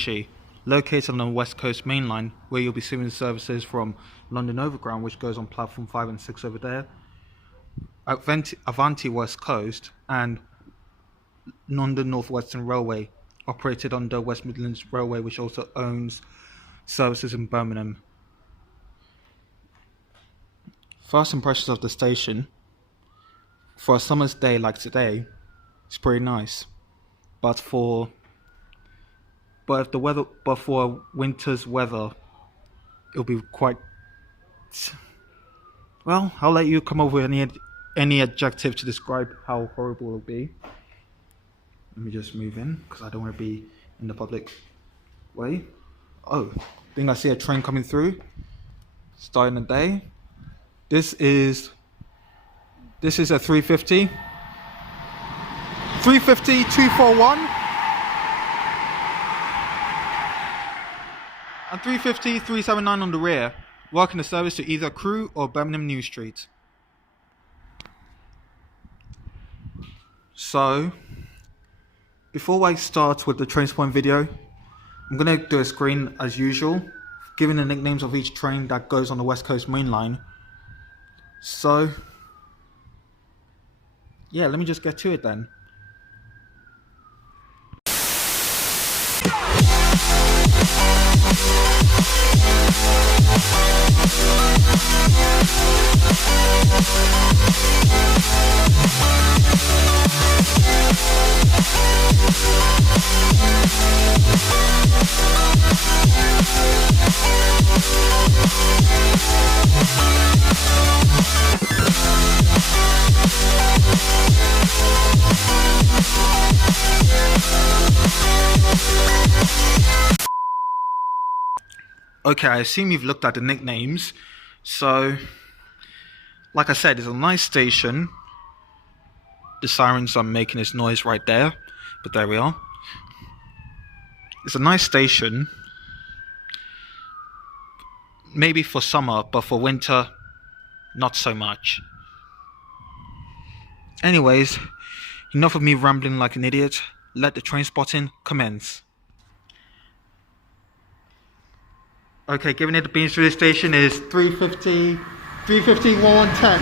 Bushey, located on the West Coast Main Line, where you'll be seeing services from London Overground, which goes on platform 5 and 6 over there, Avanti West Coast, and London North Western Railway, operated under West Midlands Railway, which also owns services in Birmingham. First impressions of the station: for a summer's day like today, it's pretty nice. But for winter's weather, it'll be quite. Well, I'll let you come up with any adjective to describe how horrible it'll be. Let me just move in because I don't want to be in the public way. Oh, I think I see a train coming through. Starting the day. This is a 350. 350 241. And 350 379 on the rear, working the service to either Crewe or Birmingham New Street. So, before I start with the TrainSpotting video, I'm going to do a screen as usual, giving the nicknames of each train that goes on the West Coast Main Line. So, yeah, let me just get to it then. Okay, I assume you've looked at the nicknames. So, like I said, it's a nice station. The sirens are making this noise right there, but there we are. It's a nice station. Maybe for summer, but for winter, not so much. Anyways, enough of me rambling like an idiot. Let the train spotting commence. Okay, giving it the beans through the station is 350, 110.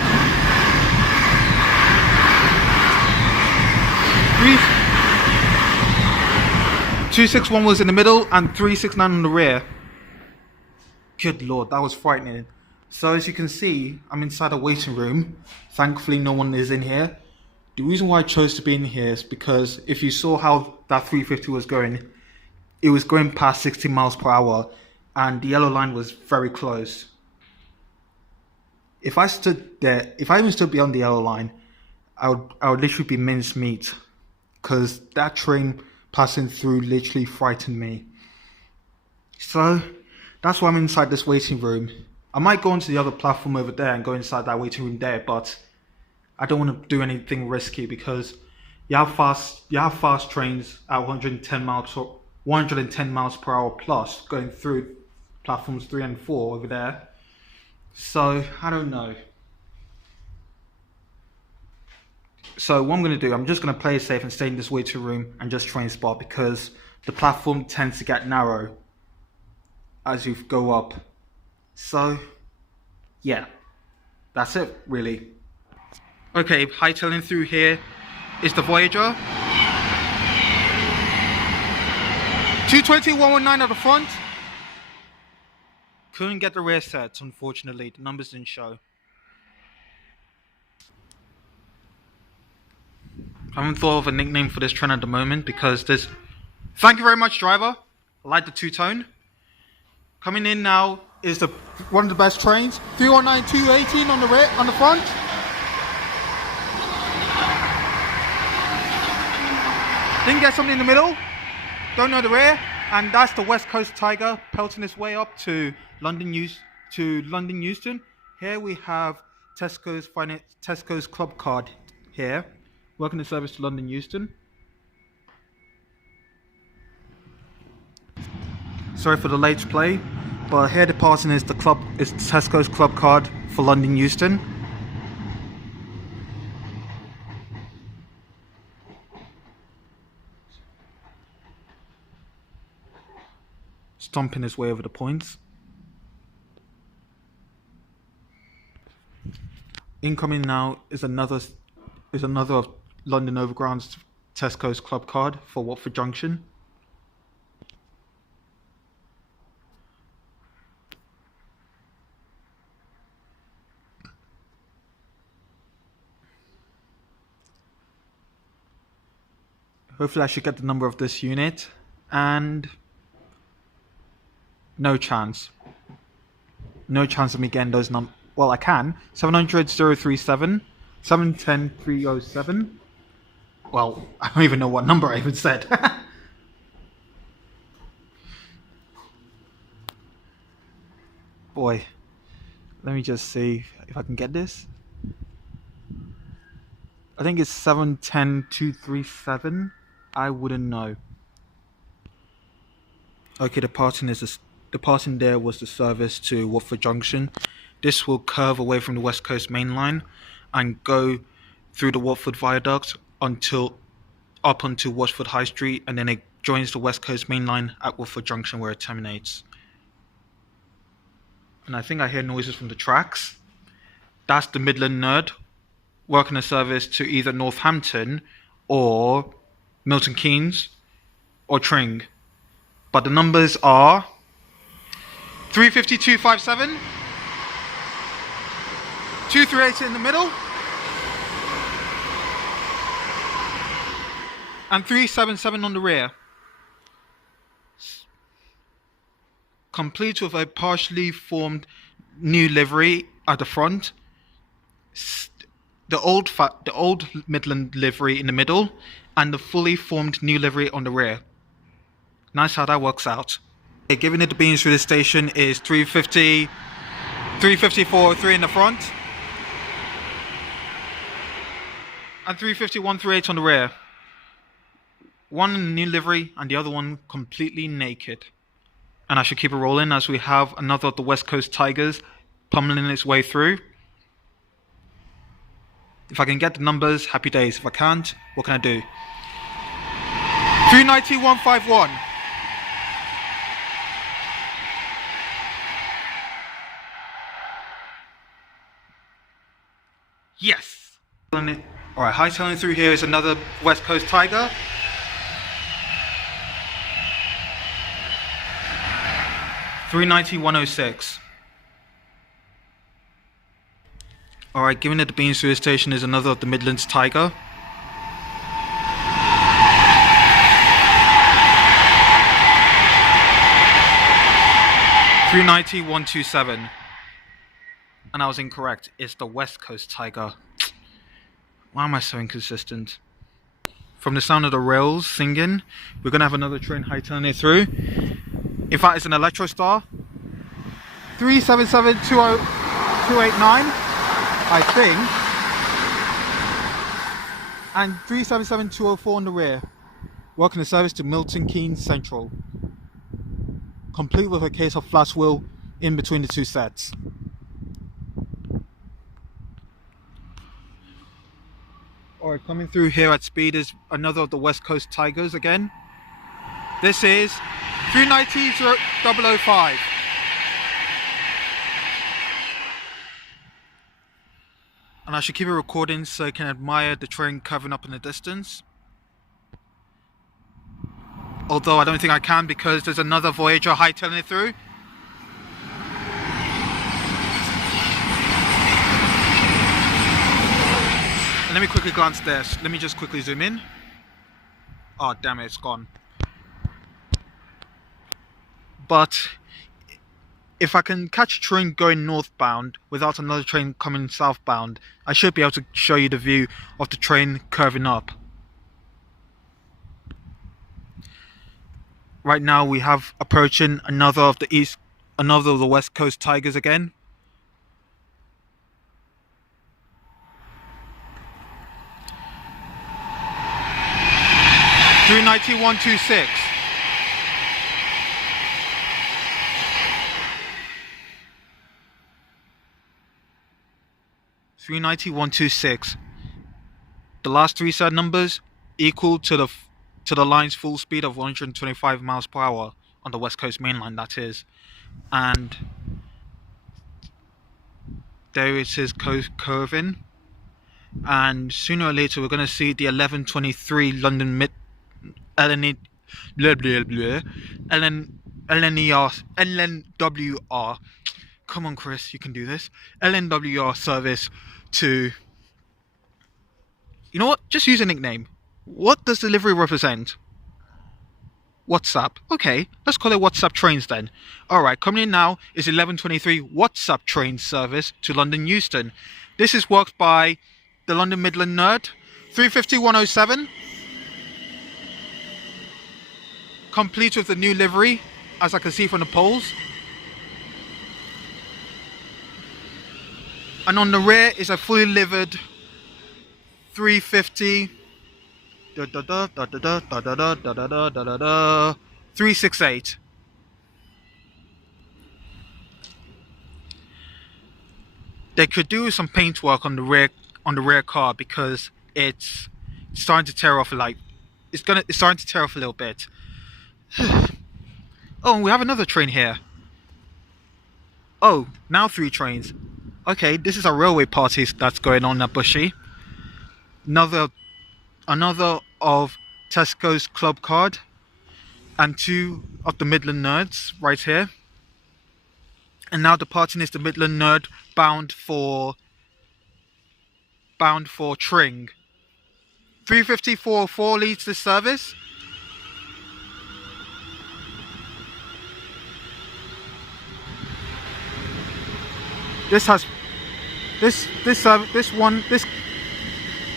261 was in the middle and 369 on the rear. Good lord, that was frightening. So as you can see, I'm inside a waiting room. Thankfully no one is in here. The reason why I chose to be in here is because if you saw how that 350 was going, it was going past 60 miles per hour. And the yellow line was very close. If I stood there, if I even stood beyond the yellow line, I would literally be mincemeat, because that train passing through literally frightened me. So that's why I'm inside this waiting room. I might go onto the other platform over there and go inside that waiting room there, but I don't want to do anything risky because you have fast trains at 110 miles per hour plus going through platforms 3 and 4 over there. So I don't know. So what I'm going to do, I'm just going to play it safe and stay in this waiting room and just train spot, because the platform tends to get narrow as you go up. So yeah, that's it really. Okay, hightailing through here is the Voyager. 220 119 at the front. Couldn't get the rear sets, unfortunately. The numbers didn't show. I haven't thought of a nickname for this train at the moment because there's... Thank you very much, driver. I like the two-tone. Coming in now is one of the best trains. 319 218 on the rear, on the front. Didn't get something in the middle. Don't know the rear. And that's the West Coast Tiger pelting its way up to London Euston. Here we have Tesco's Club Card here, working the service to London Euston. Sorry for the late play, but here departing is Tesco's Club Card for London Euston. stomping his way over the points. Incoming now is another of London Overground's Tesco's club card for Watford Junction. Hopefully I should get the number of this unit, and no chance. No chance of me getting those numbers. Well, I can. 700-037, 710-307. Well, I don't even know what number I even said. Boy, let me just see if I can get this. I think it's 710-237. I wouldn't know. Okay, the passing there was the service to Watford Junction. This will curve away from the West Coast main line and go through the Watford Viaduct up onto Watford High Street, and then it joins the West Coast main line at Watford Junction where it terminates. And I think I hear noises from the tracks. That's the Midland Nerd working a service to either Northampton or Milton Keynes or Tring. But the numbers are 35257, 238 in the middle, and 377 on the rear. Complete with a partially formed new livery at the front, the old Midland livery in the middle, and the fully formed new livery on the rear. Nice how that works out. Okay, giving it the beans through the station is 350, 354, 3 in the front, and 350, 138 on the rear. One in the new livery and the other one completely naked. And I should keep it rolling as we have another of the West Coast Tigers pummeling its way through. If I can get the numbers, happy days. If I can't, what can I do? 390, 151. Yes! Alright, hightailing through here is another West Coast Tiger. $390-106. Alright, giving it the beans through the station is another of the Midlands Tiger. $390-127. And I was incorrect. It's the West Coast Tiger. Why am I so inconsistent? From the sound of the rails singing, we're going to have another train hightailing it through. In fact, it's an Electrostar. 377-289, I think. And 377-204 on the rear. Working the service to Milton Keynes Central. Complete with a case of flash wheel in between the two sets. Alright, coming through here at speed is another of the West Coast Tigers again. This is 390-005. And I should keep it recording so I can admire the train curving up in the distance. Although I don't think I can because there's another Voyager hightailing it through. And let me quickly glance there. Let me just quickly zoom in. Oh damn it, it's gone. But if I can catch a train going northbound without another train coming southbound, I should be able to show you the view of the train curving up. Right now we have approaching another of the West Coast Tigers again. $390-126. $390-126. The last three set numbers equal to the line's full speed of 125 miles per hour on the West Coast Main Line, that is. And there it is curving. And sooner or later, we're going to see the 11:23 London Mid LNE, blah, blah, blah, LNWR. Come on, Chris, you can do this. LNWR service to. You know what? Just use a nickname. What does delivery represent? WhatsApp. Okay, let's call it WhatsApp trains then. Alright, coming in now is 11:23 WhatsApp train service to London Euston. This is worked by the London Midland Nerd. 350-107. Complete with the new livery, as I can see from the polls. And on the rear is a fully livered 350 368. They could do some paint work on the rear car because it's starting to tear off it's starting to tear off a little bit. Oh, and we have another train here. Oh, now 3 trains. Okay, this is a railway party that's going on at Bushey. Another of Tesco's Club Card, and 2 of the Midland Nerds right here. And now departing is the Midland Nerd bound for Tring. 350-404 leads this service.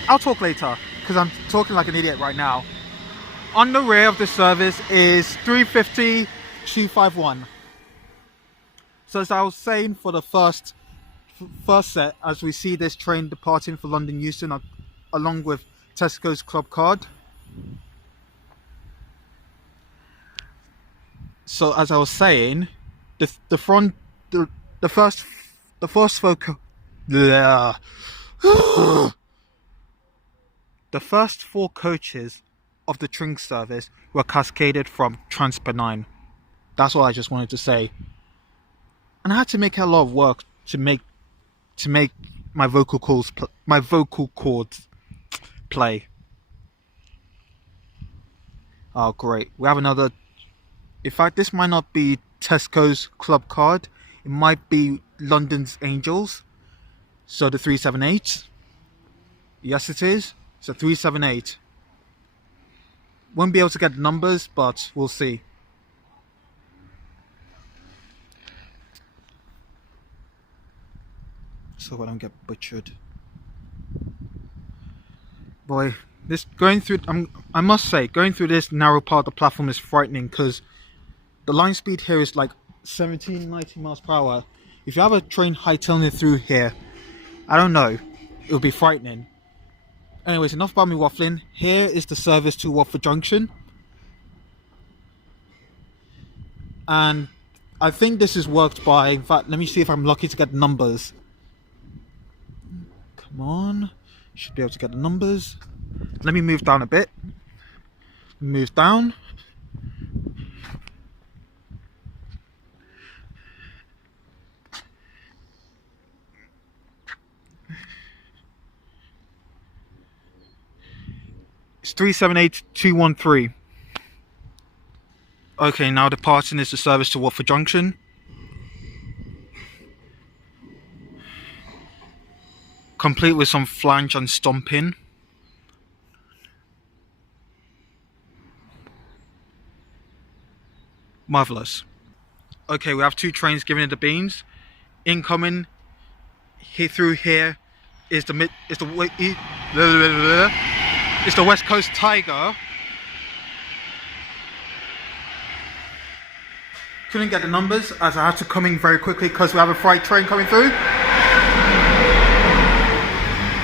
I'll talk later because I'm talking like an idiot right now. On the rear of the service is 350-251. So as I was saying, for the first set, as we see this train departing for London Euston along with Tesco's Club Card. So as I was saying, the first 4 coaches of the Tring service were cascaded from Transport. That's all I just wanted to say. And I had to make a lot of work to make my vocal cords play. Oh great. We have another. In fact, this might not be Tesco's Club Card. It might be London's Angels. So the 378. Yes, it is. So 378. Won't be able to get the numbers, but we'll see. So I don't get butchered. Boy, I must say, going through this narrow part of the platform is frightening because the line speed here is like 17, 19 miles per hour. If you have a train hightailing it through here, I don't know, it would be frightening. Anyways, enough about me waffling. Here is the service to Watford Junction. And I think this is worked by, in fact, let me see if I'm lucky to get the numbers. Come on. Should be able to get the numbers. Let me move down a bit. Move down. It's 378213. Okay, now departing is the service to Watford Junction. Complete with some flange and stomping. Marvellous. Okay, we have 2 trains giving it the beans. Incoming here through here is the West Coast Tiger. Couldn't get the numbers as I had to come in very quickly because we have a freight train coming through.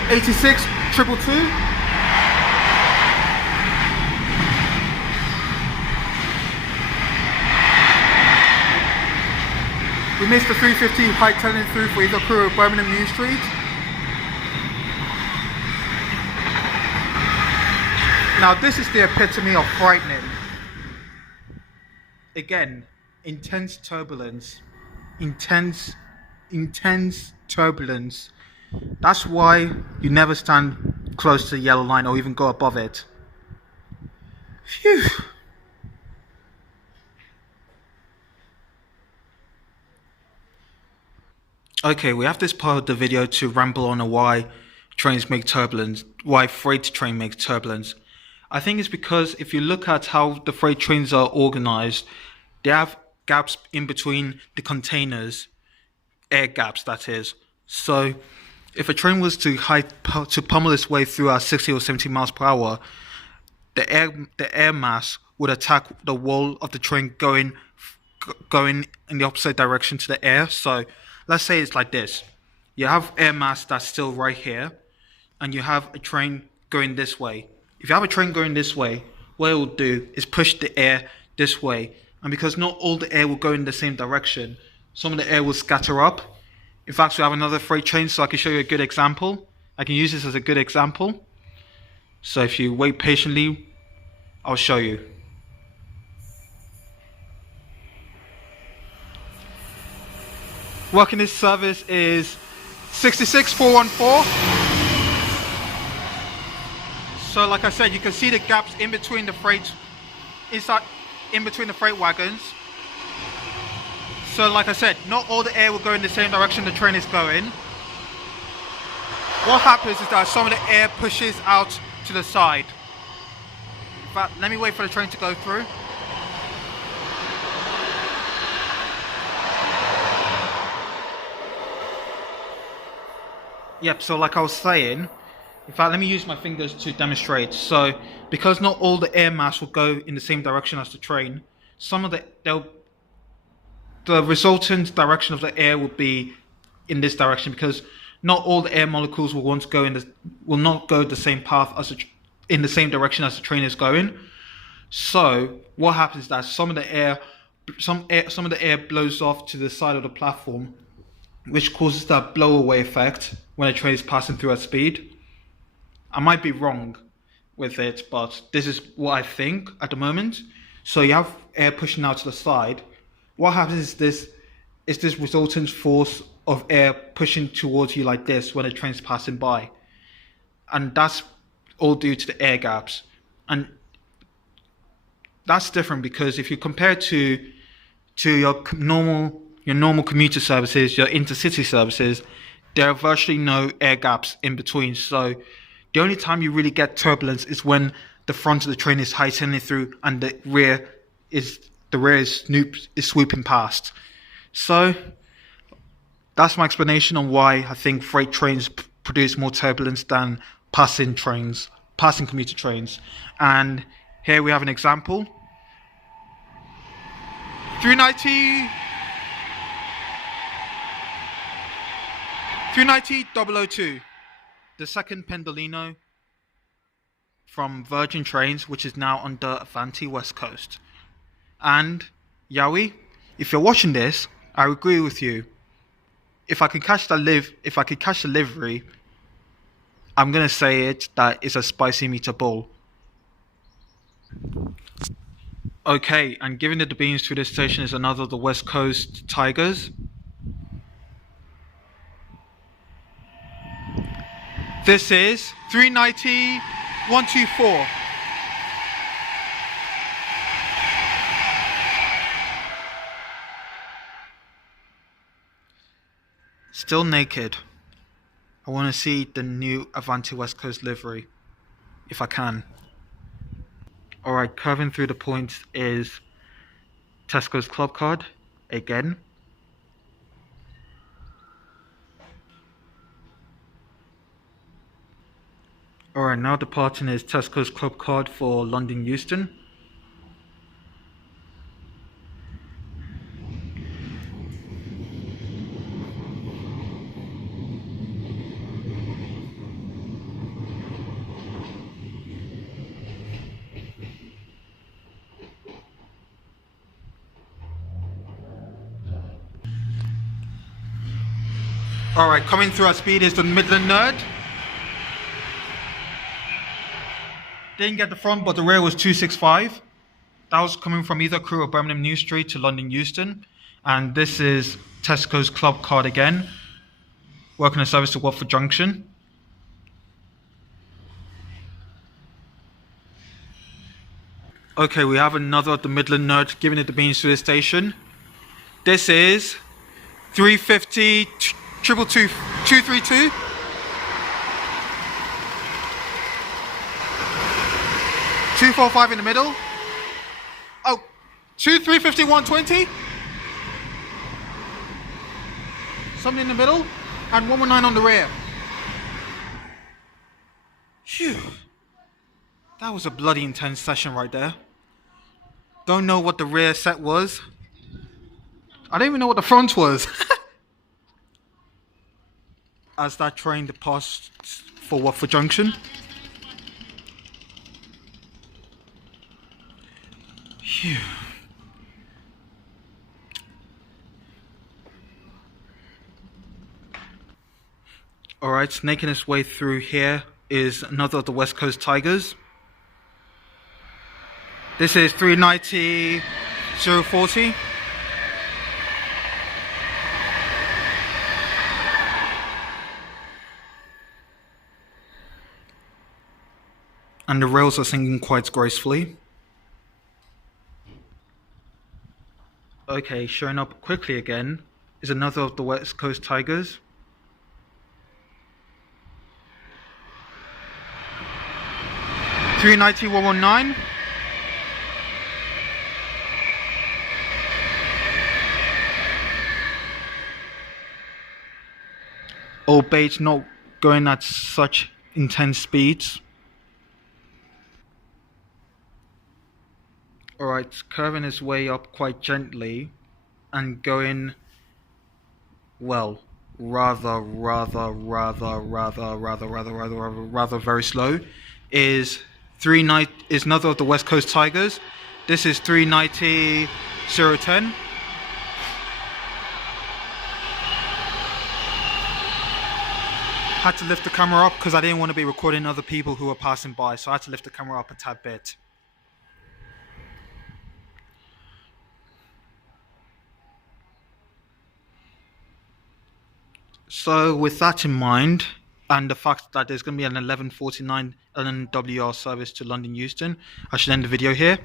86-222. We missed the 350 hightailing through for either crew of Birmingham New Street. Now this is the epitome of frightening. again, intense turbulence. Intense turbulence. That's why you never stand close to the yellow line or even go above it. Phew. Okay, we have this part of the video to ramble on why trains make turbulence, why freight train makes turbulence. I think it's because if you look at how the freight trains are organized, they have gaps in between the containers, air gaps that is. So if a train was to pummel its way through at 60 or 70 miles per hour, the air mass would attack the wall of the train going in the opposite direction to the air. So let's say it's like this. You have air mass that's still right here, and you have a train going this way. If you have a train going this way, what it will do is push the air this way. And because not all the air will go in the same direction, some of the air will scatter up. In fact, we have another freight train, so I can show you a good example. I can use this as a good example. So if you wait patiently, I'll show you. Working this service is 66414. So like I said, you can see the gaps in between the freight wagons. So like I said, not all the air will go in the same direction the train is going. What happens is that some of the air pushes out to the side. In fact, let me wait for the train to go through. Yep, so like I was saying, in fact, let me use my fingers to demonstrate. So, because not all the air mass will go in the same direction as the train, some of the resultant direction of the air will be in this direction, because not all the air molecules will want to go will not go the same path as in the same direction as the train is going. So, what happens is that some of the air blows off to the side of the platform, which causes that blow-away effect when a train is passing through at speed. I might be wrong with it, but this is what I think at the moment. So you have air pushing out to the side. What happens is this resultant force of air pushing towards you like this when a train's passing by. And that's all due to the air gaps. And that's different because if you compare to your normal commuter services, your intercity services, there are virtually no air gaps in between. So the only time you really get turbulence is when the front of the train is heightening through and the rear is swooping past. So that's my explanation on why I think freight trains produce more turbulence than passing commuter trains. And here we have an example. 390-002, the second Pendolino from Virgin Trains, which is now under Avanti West Coast. And Yowie, if you're watching this, I agree with you. If I could catch the livery, I'm gonna say that it's a spicy meatball. Okay, and given that the beams through this station is another of the West Coast Tigers. This is 390-124. Still naked. I want to see the new Avanti West Coast livery, if I can. Alright, curving through the points is Tesco's Club Card, again. Alright, now departing is Tesco's Club Card for London Euston. Alright, coming through at speed is the Midland Nerd. Didn't get the front, but the rear was 265. That was coming from either Crewe or Birmingham New Street to London Euston. And this is Tesco's Club Card again, working a service to Watford Junction. Okay, we have another of the Midland Nerd giving it the beans to the station. This is 350 222 232. 245 in the middle. Oh, 350 120. Something in the middle, and 119 on the rear. Phew. That was a bloody intense session right there. Don't know what the rear set was. I don't even know what the front was. As that train departs for Watford Junction. Phew. Alright, snaking its way through here is another of the West Coast Tigers. This is 390 040. And the rails are sinking quite gracefully. Okay, showing up quickly again is another of the West Coast Tigers. $390 119. Albeit not going at such intense speeds. Alright, curving his way up quite gently and going, well, rather very slow is another of the West Coast Tigers. This is 390 010. Had to lift the camera up because I didn't want to be recording other people who were passing by, so I had to lift the camera up a tad bit. So with that in mind, and the fact that there's going to be an 11:49 LNWR service to London Euston, I should end the video here.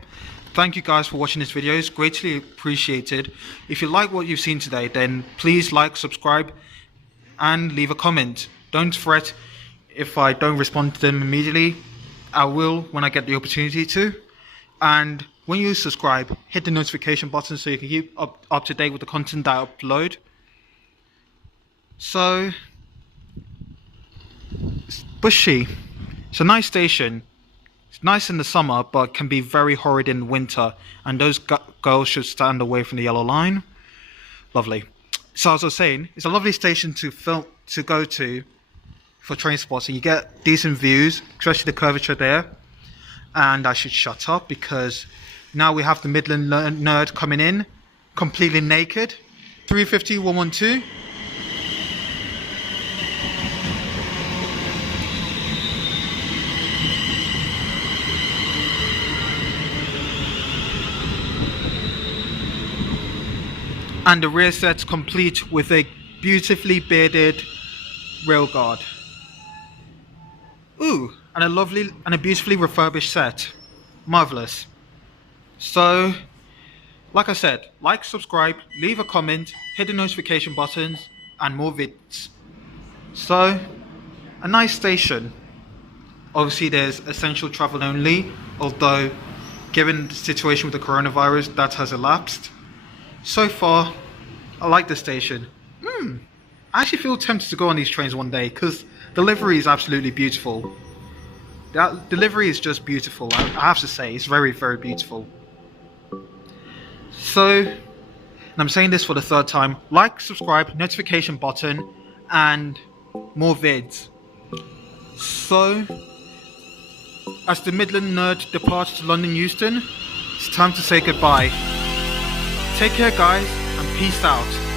Thank you guys for watching this video. It's greatly appreciated. If you like what you've seen today, then please like, subscribe, and leave a comment. Don't fret if I don't respond to them immediately. I will when I get the opportunity to. And when you subscribe, hit the notification button so you can keep up to date with the content that I upload. So, Bushey, it's a nice station. It's nice in the summer, but can be very horrid in winter. And those girls should stand away from the yellow line. Lovely. So as I was saying, it's a lovely station to go to for train spotting. You get decent views, especially the curvature there. And I should shut up because now we have the Midland Nerd coming in, completely naked. 350 112. And the rear set's complete with a beautifully bearded railguard. Ooh, and a beautifully refurbished set. Marvelous. So, like I said, like, subscribe, leave a comment, hit the notification buttons, and more vids. So, a nice station. Obviously there's essential travel only, although given the situation with the coronavirus, that has elapsed. So far, I like the station. I actually feel tempted to go on these trains one day because the livery is absolutely beautiful. The livery is just beautiful. I have to say, it's very, very beautiful. So, and I'm saying this for the third time, like, subscribe, notification button, and more vids. So, as the Midland Nerd departs to London Euston, it's time to say goodbye. Take care guys, and peace out.